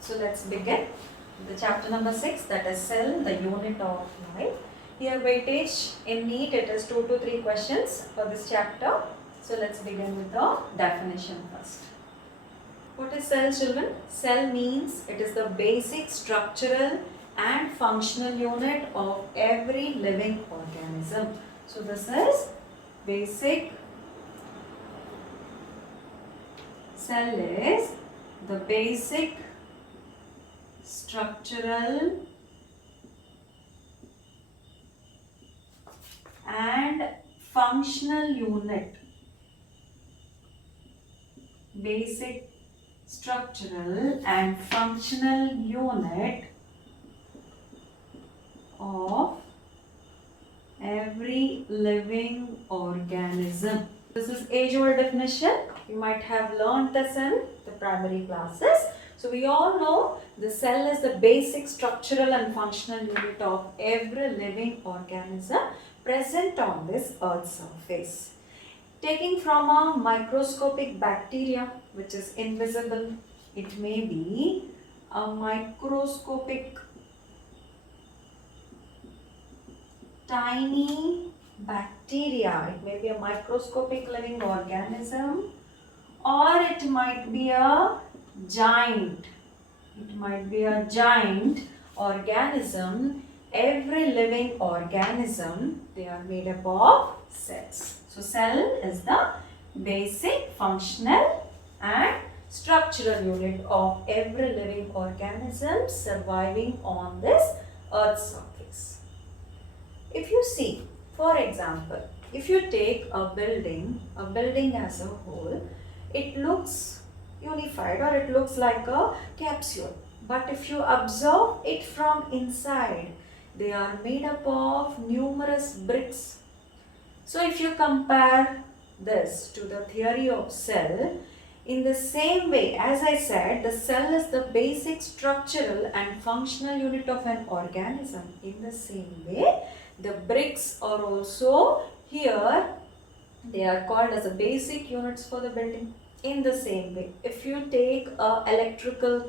So let's begin the chapter number 6, that is cell, the unit of life. Here weightage in NEET, it is 2 to 3 questions for this chapter. So let's begin with the definition first. What is cell, children? Cell means it is the basic structural and functional unit of every living organism. So this is basic. Cell is the basic structural and functional unit. Basic structural and functional unit of every living organism. This is age-old definition. You might have learned this in the primary classes. So we all know the cell is the basic structural and functional unit of every living organism present on this earth's surface. Taking from a microscopic bacteria which is invisible, it may be a microscopic tiny bacteria, it may be a microscopic living organism, or it might be a giant. It might be a giant organism. Every living organism, they are made up of cells. So cell is the basic functional and structural unit of every living organism surviving on this earth's surface. If you see, for example, if you take a building as a whole, it looks unified or it looks like a capsule. But if you observe it from inside, they are made up of numerous bricks. So if you compare this to the theory of cell, in the same way, as I said, the cell is the basic structural and functional unit of an organism. In the same way, the bricks are also here, they are called as the basic units for the building. In the same way, if you take an electrical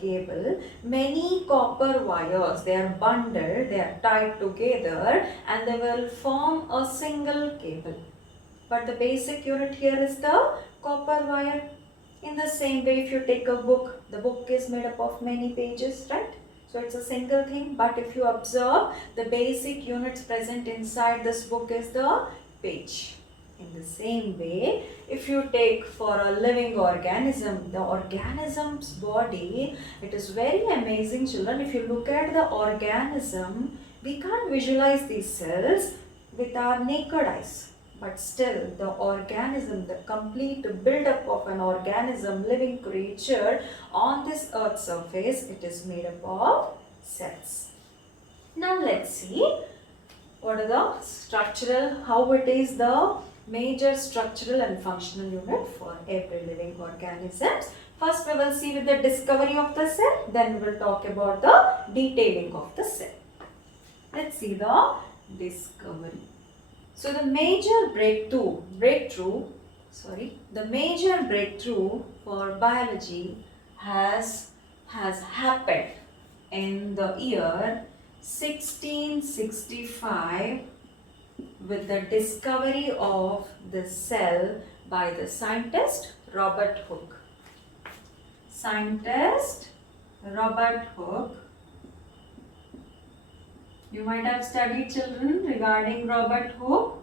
cable, many copper wires, they are bundled, they are tied together and they will form a single cable. But the basic unit here is the copper wire. In the same way, if you take a book, the book is made up of many pages, right? So it's a single thing, but if you observe, the basic units present inside this book is the page. In the same way, if you take for a living organism, the organism's body, it is very amazing, children. If you look at the organism, we can't visualize these cells with our naked eyes. But still, the organism, the complete build-up of an organism, living creature on this earth's surface, it is made up of cells. Now let's see what are the structural, how it is the major structural and functional unit for every living organisms. First we will see with the discovery of the cell, then we will talk about the detailing of the cell. Let's see the discovery. So the major breakthrough for biology has happened in the year 1665 with the discovery of the cell by the scientist Robert Hooke. You might have studied, children, regarding Robert Hooke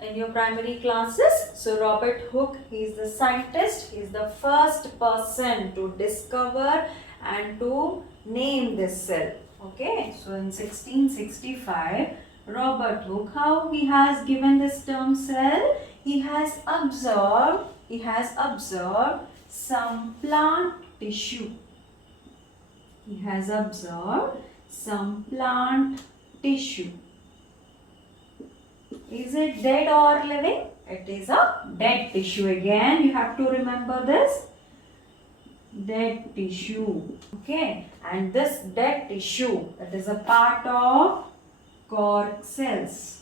in your primary classes. So Robert Hooke, he is the scientist, he is the first person to discover and to name this cell. Okay, so in 1665, Robert Hooke, how he has given this term cell? He has observed some plant tissue. He has observed some plant tissue. Is it dead or living? It is a dead tissue. Again, you have to remember this. Dead tissue. Okay, and this dead tissue, that is a part of cork cells.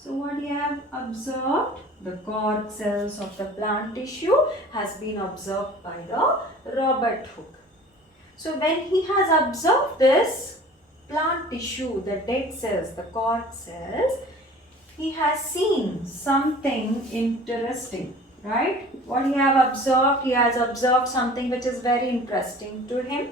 So what you have observed? The cork cells of the plant tissue has been observed by the Robert Hooke. So when he has observed this plant tissue, the dead cells, the cork cells, he has seen something interesting, right? What he have observed? He has observed something which is very interesting to him.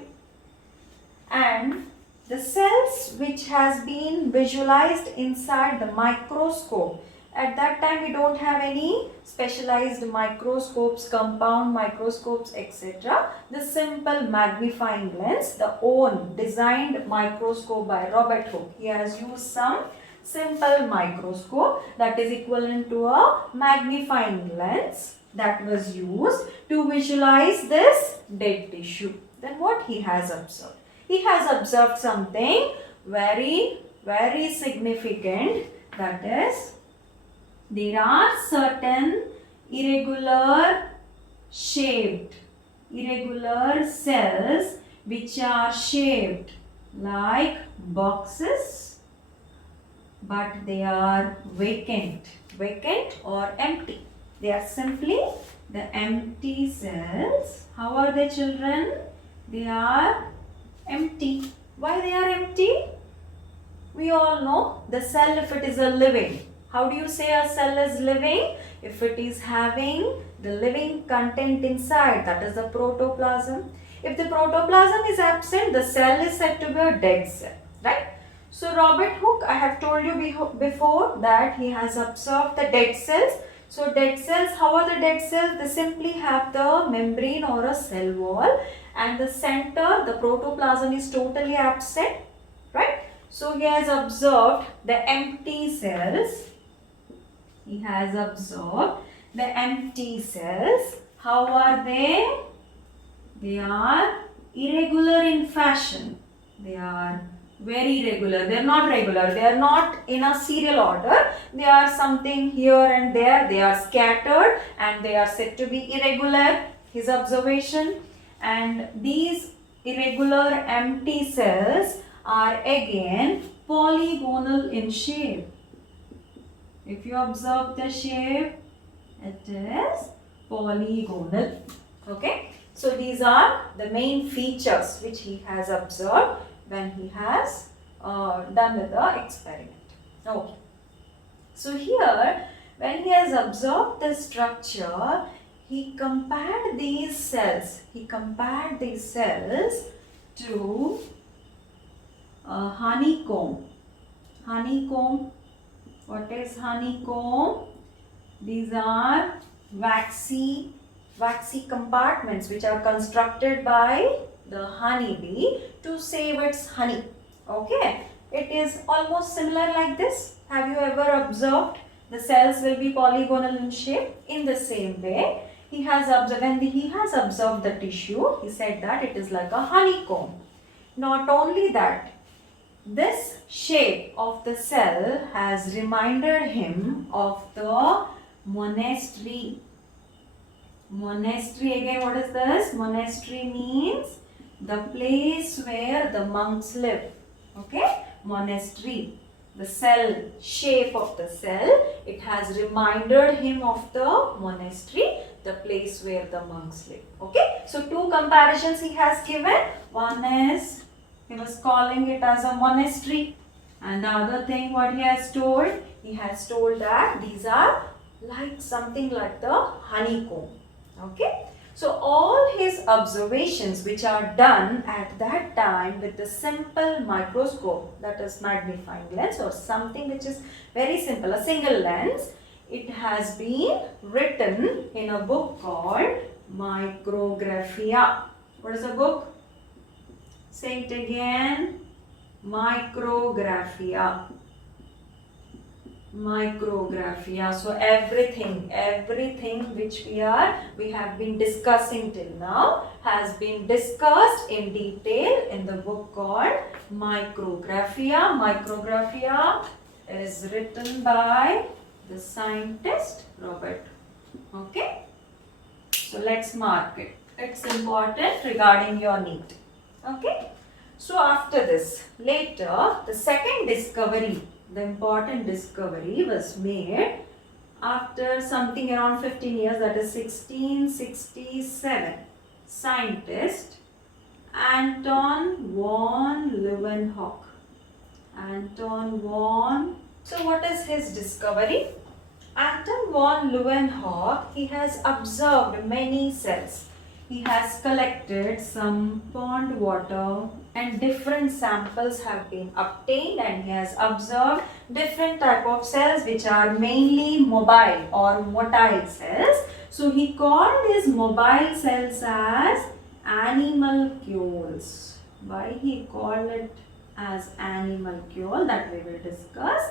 And the cells which has been visualized inside the microscope. At that time we don't have any specialized microscopes, compound microscopes, etc. The simple magnifying lens, the own designed microscope by Robert Hooke. He has used some simple microscope that is equivalent to a magnifying lens that was used to visualize this dead tissue. Then what he has observed? He has observed something very, very significant, that is, there are certain irregular shaped, irregular cells which are shaped like boxes, but they are vacant or empty. They are simply the empty cells. How are they, children? They are empty. Why they are empty? We all know the cell, if it is a living. How do you say a cell is living? If it is having the living content inside, that is the protoplasm. If the protoplasm is absent, the cell is said to be a dead cell, right? So Robert Hooke, I have told you before that he has observed the dead cells. So dead cells, how are the dead cells? They simply have the membrane or a cell wall, and the center, the protoplasm is totally absent, right? So he has observed the empty cells. He has observed the empty cells. How are they? They are irregular in fashion. They are very irregular. They are not regular. They are not in a serial order. They are something here and there. They are scattered and they are said to be irregular. His observation. And these irregular empty cells are again polygonal in shape. If you observe the shape, it is polygonal. Okay. So these are the main features which he has observed when he has done with the experiment. Okay. So here, when he has observed the structure, he compared these cells. He compared these cells to a honeycomb. Honeycomb. What is honeycomb? These are waxy compartments which are constructed by the honeybee to save its honey. Okay. It is almost similar like this. Have you ever observed? The cells will be polygonal in shape. In the same way, he has observed, when he has observed the tissue, he said that it is like a honeycomb. Not only that, this shape of the cell has reminded him of the monastery. Monastery, again, what is this? Monastery means the place where the monks live. Okay? Monastery. The cell, shape of the cell, it has reminded him of the monastery, the place where the monks live. Okay? So, two comparisons he has given. One is, he was calling it as a monastery. And the other thing what he has told that these are like something like the honeycomb. Okay. So all his observations which are done at that time with the simple microscope, that is magnifying lens or something which is very simple, a single lens, it has been written in a book called Micrographia. What is the book? Say it again. Micrographia. Micrographia. So everything which we have been discussing till now has been discussed in detail in the book called Micrographia. Micrographia is written by the scientist Robert. Okay. So let's mark it. It's important regarding your NEET. Okay. So after this, later, the second discovery the important discovery was made after something around 15 years, that is 1667. Scientist Anton von Leeuwenhoek. Anton von. So what is his discovery? Anton von Leeuwenhoek, he has observed many cells. He has collected some pond water and different samples have been obtained, and he has observed different type of cells which are mainly mobile or motile cells. So he called his mobile cells as animalcules. Why he called it as animalcule, that we will discuss.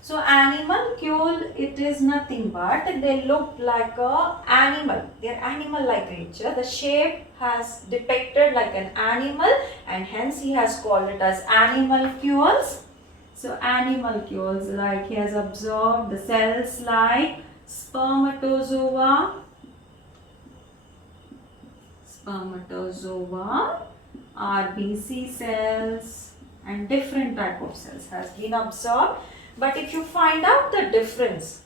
So animalcule, it is nothing but they look like a animal. They are animal-like creature. The shape has depicted like an animal, and hence he has called it as animalcules. So animalcules, like he has observed the cells like spermatozoa, RBC cells, and different type of cells has been observed. But if you find out the difference,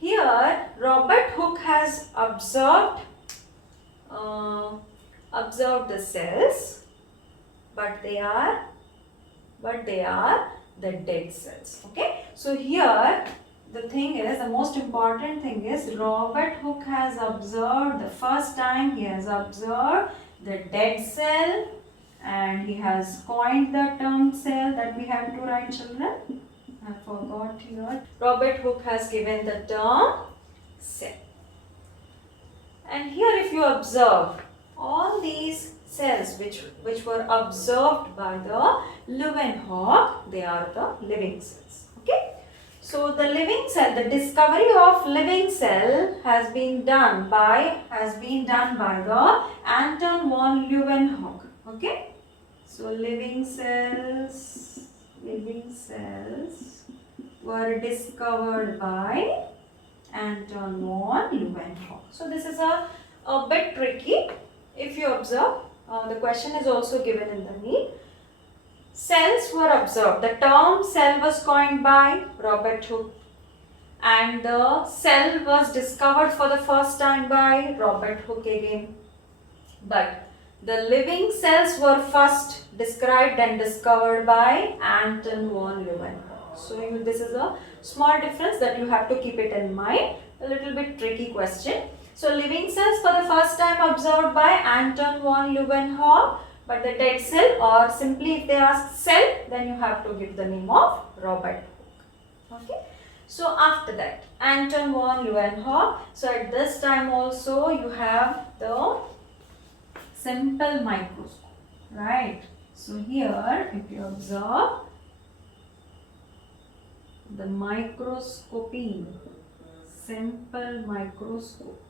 here Robert Hooke has observed the cells, but they are the dead cells. Okay, so here the most important thing is Robert Hooke has observed the first time, he has observed the dead cell, and he has coined the term cell that we have to write, children. I forgot here. Robert Hooke has given the term cell. And here if you observe all these cells which were observed by the Leeuwenhoek, they are the living cells. Okay. So the living cell, the discovery of living cell has been done by the Anton von Leeuwenhoek. Okay. So living cells were discovered by Anton von Leeuwenhoek. So this is a bit tricky. If you observe, the question is also given in the NEET. Cells were observed. The term cell was coined by Robert Hooke, and the cell was discovered for the first time by Robert Hooke again. But the living cells were first described and discovered by Anton von Leeuwenhoek. So this is a small difference that you have to keep it in mind. A little bit tricky question. So living cells for the first time observed by Anton von Leeuwenhoek, but the dead cell, or simply if they ask cell, then you have to give the name of Robert Hooke. Okay. So after that, Anton von Leeuwenhoek. So at this time also you have the simple microscope, right? So here if you observe the microscopy, simple microscope.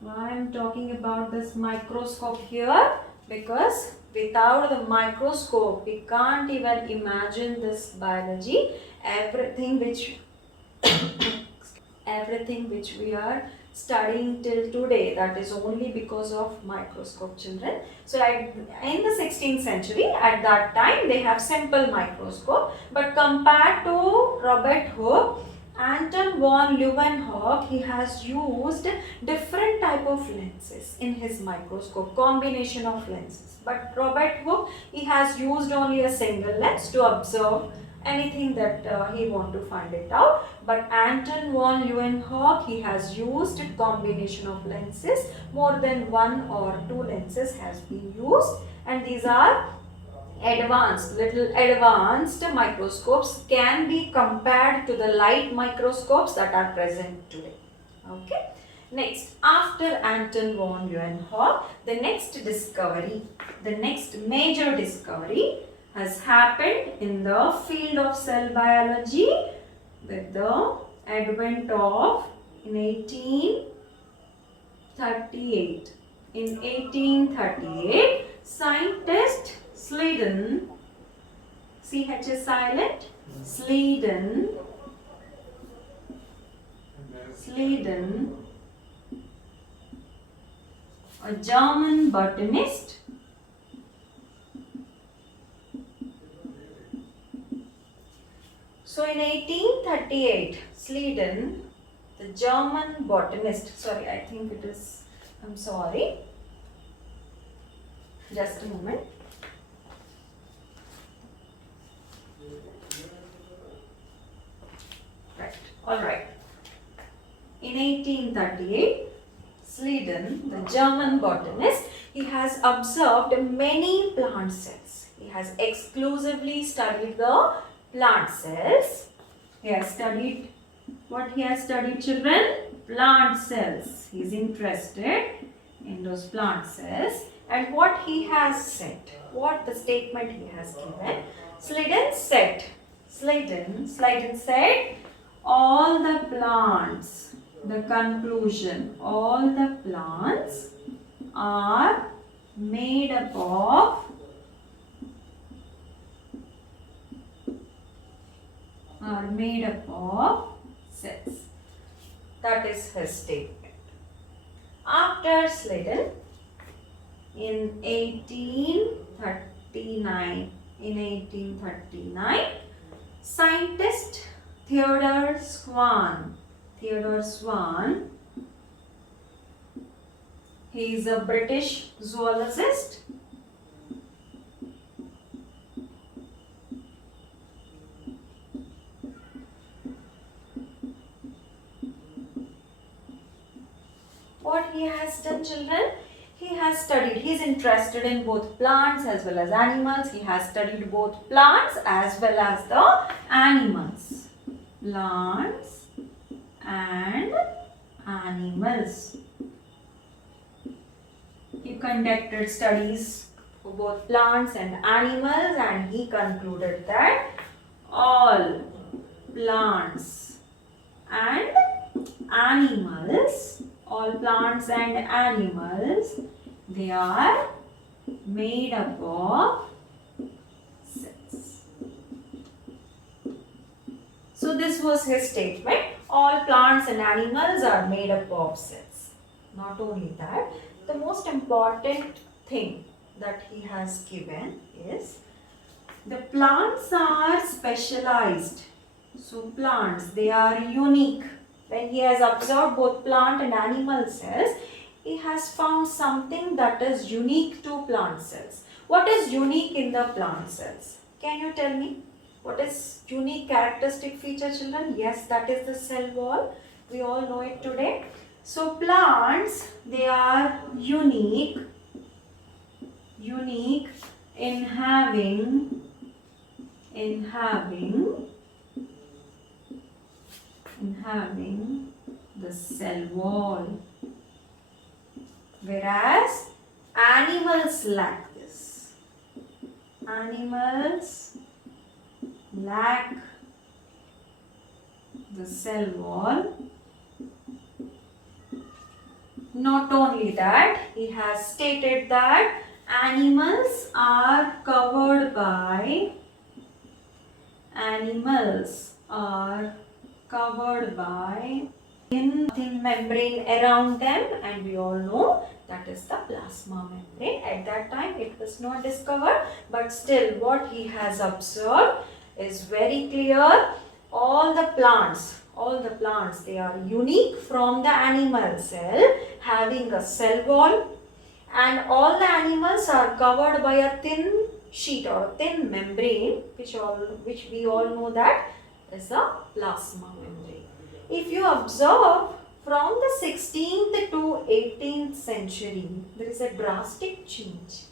Why I am talking about this microscope here? Because without the microscope we can't even imagine this biology. Everything which we are studying till today, that is only because of microscope, children. So in the 16th century, at that time they have simple microscope, but compared to Robert Hooke, Anton von Leeuwenhoek, he has used different type of lenses in his microscope, combination of lenses. But Robert Hooke, he has used only a single lens to observe anything that he want to find it out. But Anton von Leeuwenhoek, he has used a combination of lenses. More than one or two lenses has been used, and these are little advanced microscopes, can be compared to the light microscopes that are present today. Okay. Next, after Anton von Leeuwenhoek, the next major discovery has happened in the field of cell biology with the advent of in 1838. In 1838, scientist Sleeden, CH is silent, Sleeden, a German botanist, So in 1838, Sleden, the German botanist, sorry, I think it is, I'm sorry, just a moment. Right, alright. In 1838, Sleden, the German botanist, he has observed many plant cells. He has exclusively studied the plant cells. He has studied, what he has studied, children? Plant cells. He is interested in those plant cells. And what he has said, what the statement he has given, Sleden said, all the plants, the conclusion, all the plants are made up of cells. That is his statement. After Sleden, in 1839, scientist Theodore Swan, he is a British zoologist. What he has done, children? He has studied, he is interested in both plants as well as animals. He has studied both plants as well as the animals. Plants and animals. He conducted studies for both plants and animals, and he concluded that all plants and animals, they are made up of cells. So this was his statement. All plants and animals are made up of cells. Not only that, the most important thing that he has given is the plants are specialized. So plants, they are unique. When he has observed both plant and animal cells, he has found something that is unique to plant cells. What is unique in the plant cells? Can you tell me? What is unique characteristic feature, children? Yes, that is the cell wall. We all know it today. So plants, they are unique in having the cell wall, whereas animals lack this. Animals lack the cell wall. Not only that, he has stated that animals are covered by thin membrane around them, and we all know that is the plasma membrane. At that time it was not discovered, but still what he has observed is very clear. All the plants, they are unique from the animal cell, having a cell wall, and all the animals are covered by a thin sheet or a thin membrane, which we all know that is the plasma membrane. If you observe from the 16th to 18th century, there is a drastic change.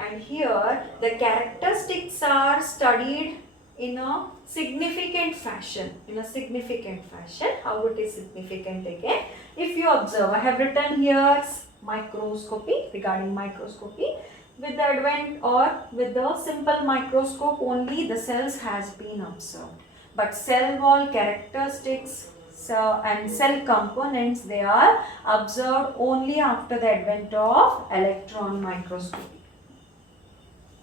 And here the characteristics are studied in a significant fashion. How it is significant again? If you observe, I have written here microscopy, regarding microscopy. With the advent or with the simple microscope only, the cells has been observed. But cell wall characteristics and cell components, they are observed only after the advent of electron microscopy.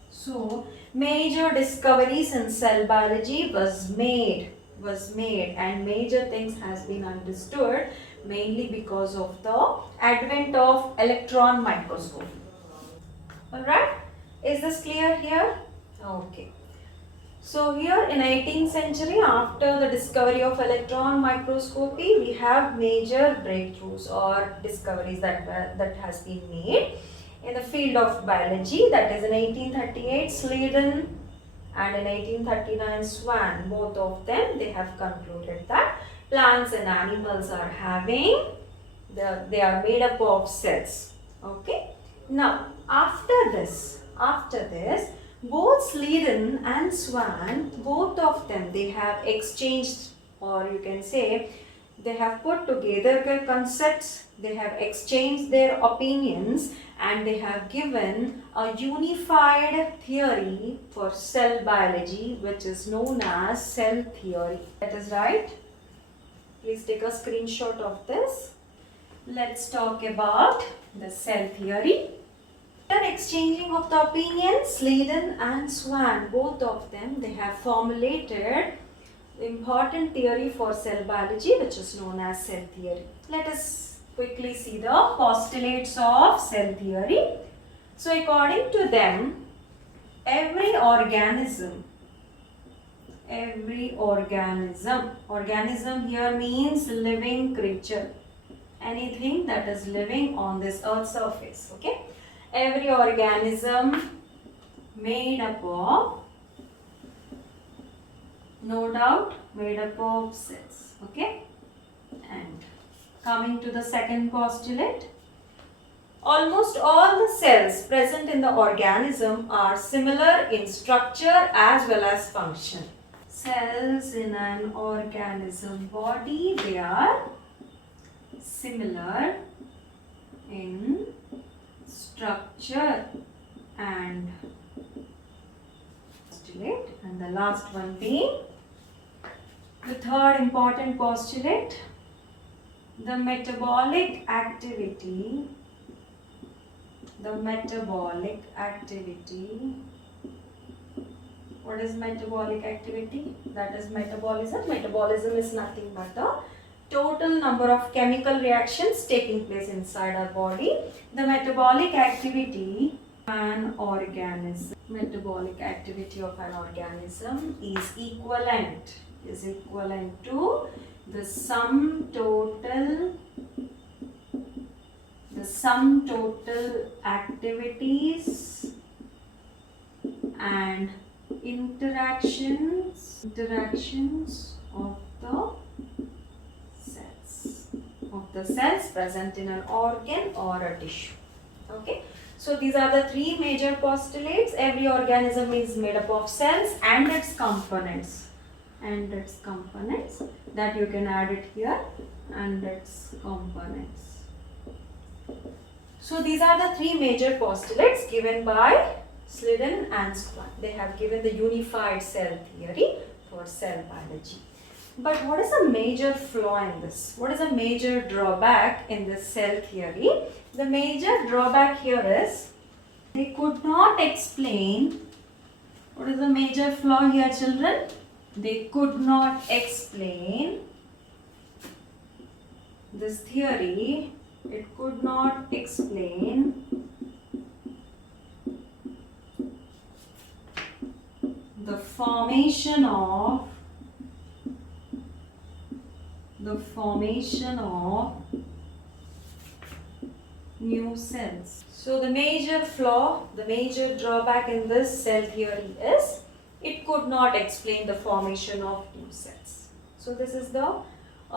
So, major discoveries in cell biology was made and major things has been understood mainly because of the advent of electron microscopy. Alright, is this clear here? Okay. So here in 18th century, after the discovery of electron microscopy, we have major breakthroughs or discoveries that has been made in the field of biology. That is in 1838 Sladen and in 1839 Swan. Both of them, they have concluded that plants and animals are having they are made up of cells. Okay. Now after this, both Sladen and Swan, both of them, they have exchanged, or you can say they have put together their concepts, they have exchanged their opinions, and they have given a unified theory for cell biology, which is known as cell theory. That is right. Please take a screenshot of this. Let's talk about the cell theory. After exchanging of the opinions, Sladen and Swan, both of them, they have formulated the important theory for cell biology, which is known as cell theory. Let us quickly see the postulates of cell theory. So according to them, every organism here means living creature, anything that is living on this earth surface. Okay, every organism made up of, no doubt, made up of cells. Okay, and coming to the second postulate, almost all the cells present in the organism are similar in structure as well as function. Cells in an organism body, they are similar in structure and postulate. And the last one being the third important postulate, the metabolic activity. What is metabolic activity? That is metabolism. Metabolism is nothing but the total number of chemical reactions taking place inside our body. The metabolic activity of an organism is equivalent to the sum total activities and interactions of the cells present in an organ or a tissue. Okay, so these are the three major postulates. Every organism is made up of cells and its components that you can add it here, and its components. So these are the three major postulates given by Sladen and Swan. They have given the unified cell theory for cell biology. But what is a major flaw in this? What is a major drawback in this cell theory? The major drawback here is they could not explain. What is the major flaw here, children? They could not explain this theory. It could not explain the formation of new cells. So the major flaw, the major drawback in this cell theory is it could not explain the formation of new cells. So this is the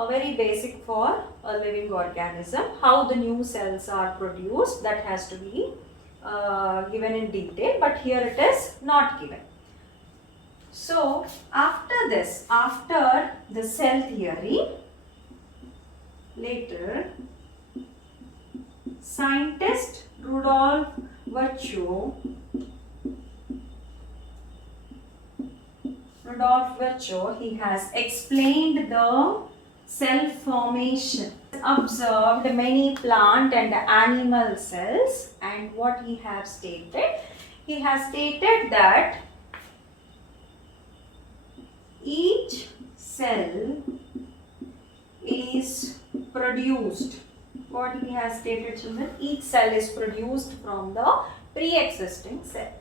very basic for a living organism. How the new cells are produced, that has to be given in detail, but here it is not given. So after this, after the cell theory, later scientist Rudolf Virchow, he has explained the cell formation, observed many plant and animal cells, and what he has stated that each cell is produced. What he has stated, children? Each cell is produced from the pre-existing cell.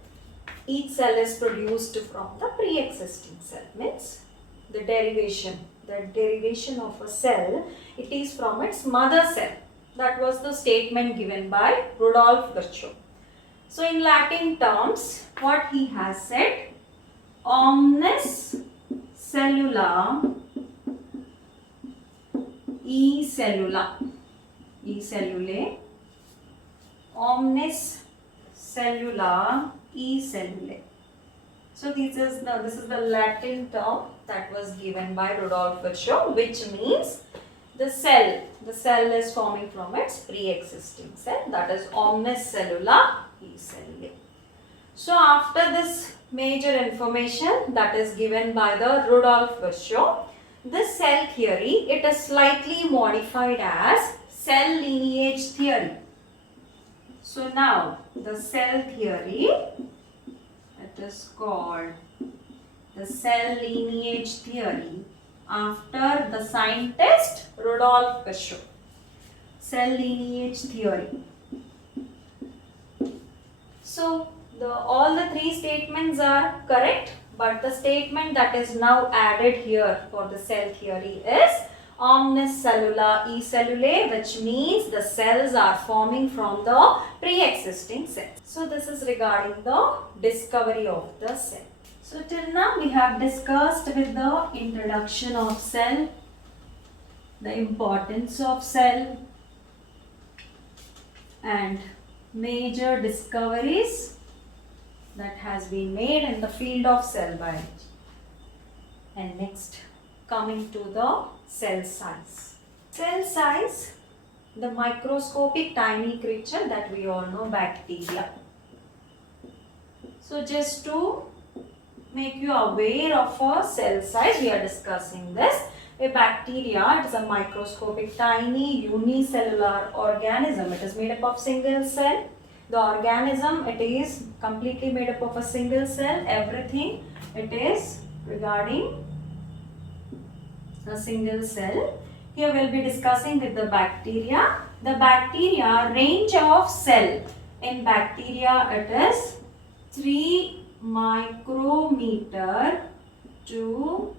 each cell is produced from the pre-existing cell. Means the derivation of a cell, it is from its mother cell. That was the statement given by Rudolf Virchow. So in Latin terms, what he has said, omnis cellula e cellulae, omnis cellula e cellulae. So this is the Latin term that was given by Rudolf Virchow, which means the cell is forming from its pre-existing cell, that is omnis cellula e cellulae. So after this major information that is given by the Rudolf Virchow, this cell theory, it is slightly modified as cell lineage theory. So now the cell theory, it is called the cell lineage theory after the scientist Rudolf Virchow. Cell lineage theory. So all the three statements are correct, but the statement that is now added here for the cell theory is omnis cellula e cellulae, which means the cells are forming from the pre-existing cells. So this is regarding the discovery of the cell. So till now we have discussed with the introduction of cell, the importance of cell, and major discoveries that has been made in the field of cell biology. And next, coming to the cell size. Cell size, the microscopic tiny creature that we all know, bacteria. So just to make you aware of a cell size, we are discussing this. A bacteria, it is a microscopic tiny unicellular organism. It is made up of single cell. The organism, it is completely made up of a single cell. Everything, it is regarding a single cell. Here we will be discussing with the bacteria. The bacteria range of cell. In bacteria, it is 3 micrometer to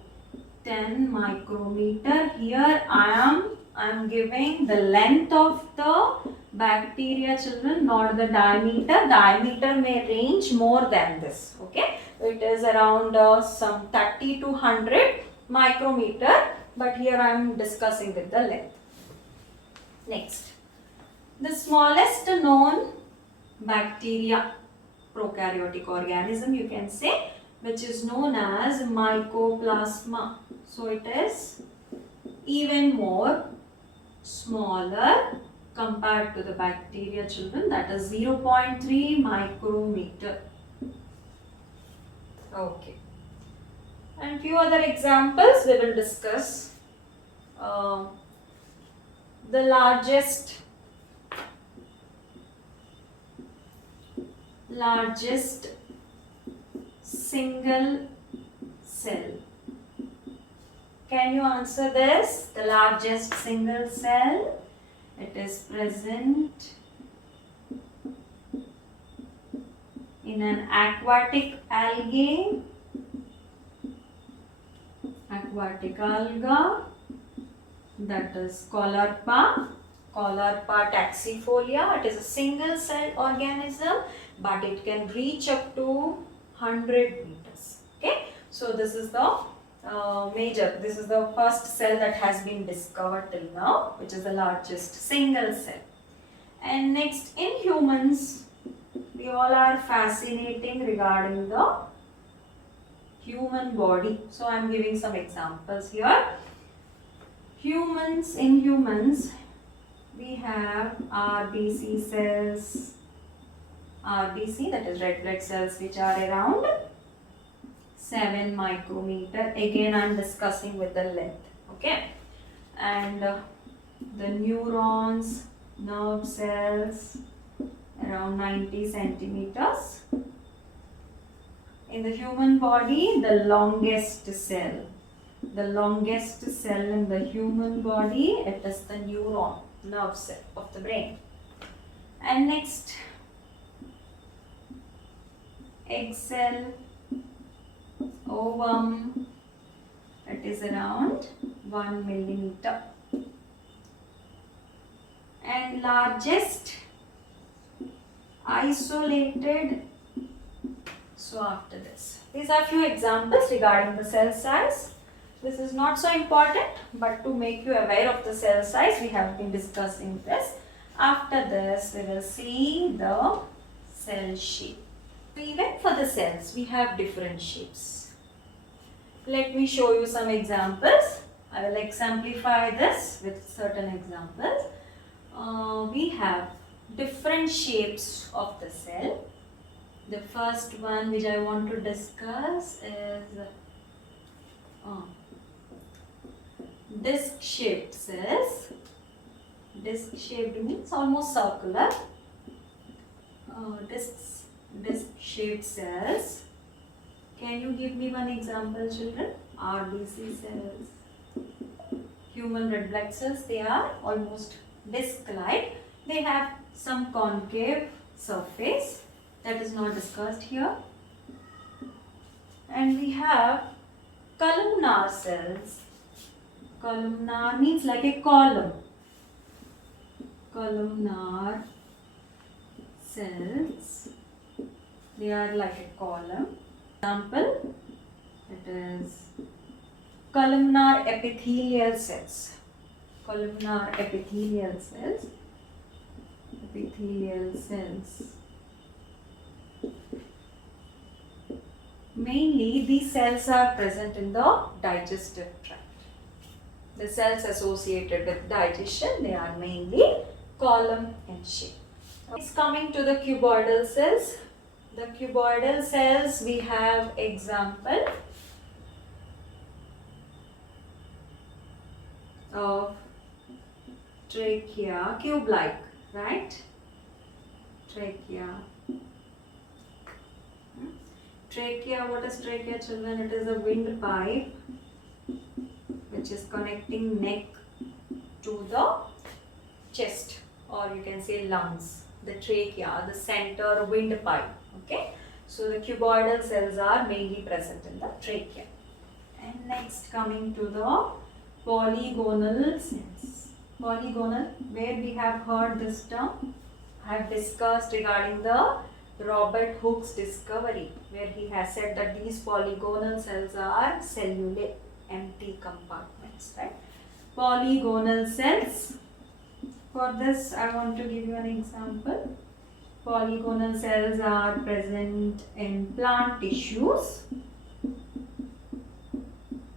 10 micrometer. Here I am giving the length of the bacteria, children, not the diameter. Diameter may range more than this. Okay, it is around some 30 to 100 micrometer, but here I am discussing with the length. Next, the smallest known bacteria, prokaryotic organism you can say, which is known as mycoplasma. So it is even more smaller compared to the bacteria, children, that is 0.3 micrometer. Okay. And few other examples we will discuss. The largest single cell. Can you answer this? The largest single cell. It is present in an aquatic algae, alga, that is Caulerpa taxifolia. It is a single cell organism, but it can reach up to 100 meters. Okay, so this is the this is the first cell that has been discovered till now, which is the largest single cell. And next, in humans, we all are fascinating regarding the human body. So I am giving some examples here. In humans, we have RBC cells, RBC, that is red blood cells, which are around 7 micrometer. Again, I am discussing with the length. Okay, and the neurons, nerve cells, around 90 centimeters. In the human body, the longest cell in the human body, it is the neuron, nerve cell of the brain. And next, egg cell, ovum, it is around 1 millimeter. And largest isolated, so after this. These are few examples regarding the cell size. This is not so important, but to make you aware of the cell size, we have been discussing this. After this, we will see the cell shape. Even for the cells, we have different shapes. Let me show you some examples. I will exemplify this with certain examples. We have different shapes of the cell. The first one which I want to discuss is disc shaped cells. Disc shaped means almost circular. Disc shaped cells. Can you give me one example, children? RBC cells, human red blood cells, they are almost disc-like. They have some concave surface that is not discussed here. And we have columnar cells. Columnar means like a column. Columnar cells, they are like a column. Example, it is columnar epithelial cells. Columnar epithelial cells. Epithelial cells. Mainly these cells are present in the digestive tract. The cells associated with digestion, they are mainly column in shape. It's coming to the cuboidal cells. The cuboidal cells, we have example of trachea, cube-like, right? Trachea. Trachea, what is trachea, children? It is a windpipe which is connecting neck to the chest, or you can say lungs. The trachea, the center windpipe. Okay, so the cuboidal cells are mainly present in the trachea. And next, coming to the polygonal cells. Polygonal, where we have heard this term, I have discussed regarding the Robert Hooke's discovery, where he has said that these polygonal cells are cellular empty compartments, right? Polygonal cells. For this, I want to give you an example. Polygonal cells are present in plant tissues.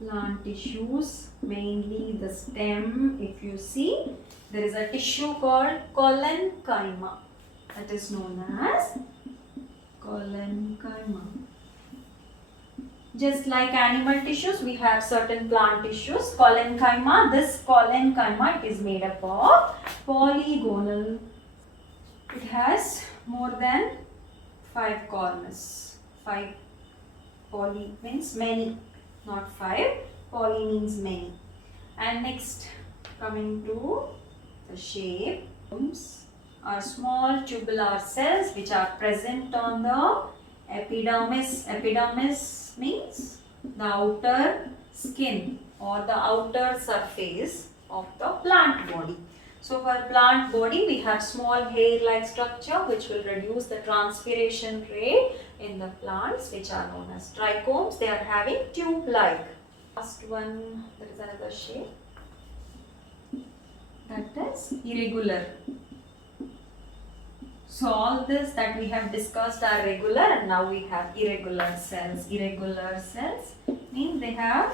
Plant tissues, mainly the stem. If you see, there is a tissue called collenchyma. That is known as collenchyma. Just like animal tissues, we have certain plant tissues. Collenchyma, this collenchyma is made up of polygonal. It has more than 5 corners. 5 poly means many, not 5. Poly means many. And next, coming to the shape, are small tubular cells which are present on the epidermis. Epidermis means the outer skin or the outer surface of the plant body. So for plant body, we have small hair-like structure which will reduce the transpiration rate in the plants, which are known as trichomes. They are having tube-like. Last one, there is another shape. That is irregular. So all this that we have discussed are regular, and now we have irregular cells. Irregular cells means they have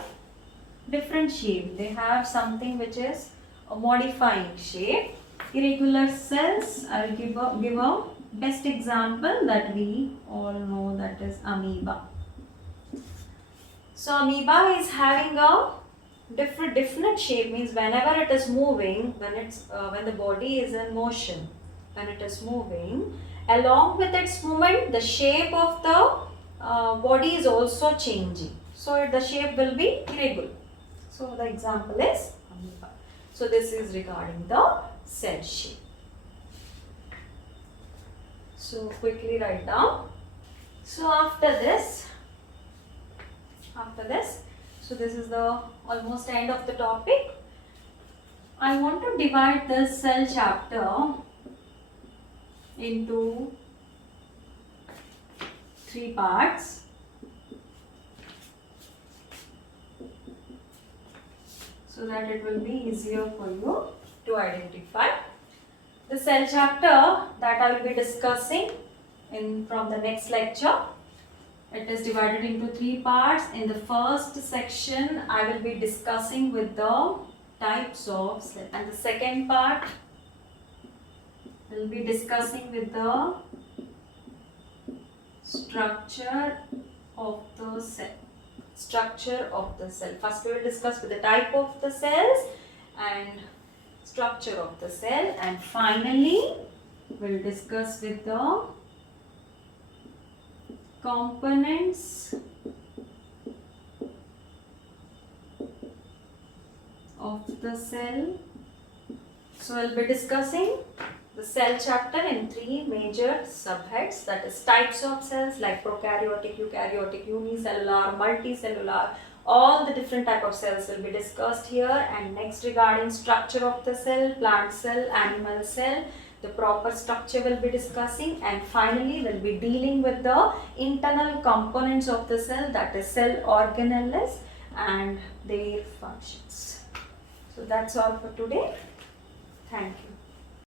different shape. They have something which is a modifying shape. Irregular cells, I will give a best example that we all know, that is amoeba. So amoeba is having a different shape, means whenever it is moving, when the body is in motion, when it is moving, along with its movement, the shape of the body is also changing. So the shape will be irregular. So the example is amoeba. So this is regarding the cell shape. So quickly write down. So after this, so this is the almost end of the topic. I want to divide this cell chapter into 3 parts. So that it will be easier for you to identify. The cell chapter that I will be discussing from the next lecture. It is divided into 3 parts. In the first section, I will be discussing with the types of cell, and the second part will be discussing with the structure of the cell. First we will discuss with the type of the cells and structure of the cell, and finally we will discuss with the components of the cell. So we will be discussing the cell chapter in 3 major subheads, that is types of cells like prokaryotic, eukaryotic, unicellular, multicellular, all the different type of cells will be discussed here. And next, regarding structure of the cell, plant cell, animal cell, the proper structure will be discussing, and finally we will be dealing with the internal components of the cell, that is cell organelles and their functions. So that's all for today. Thank you.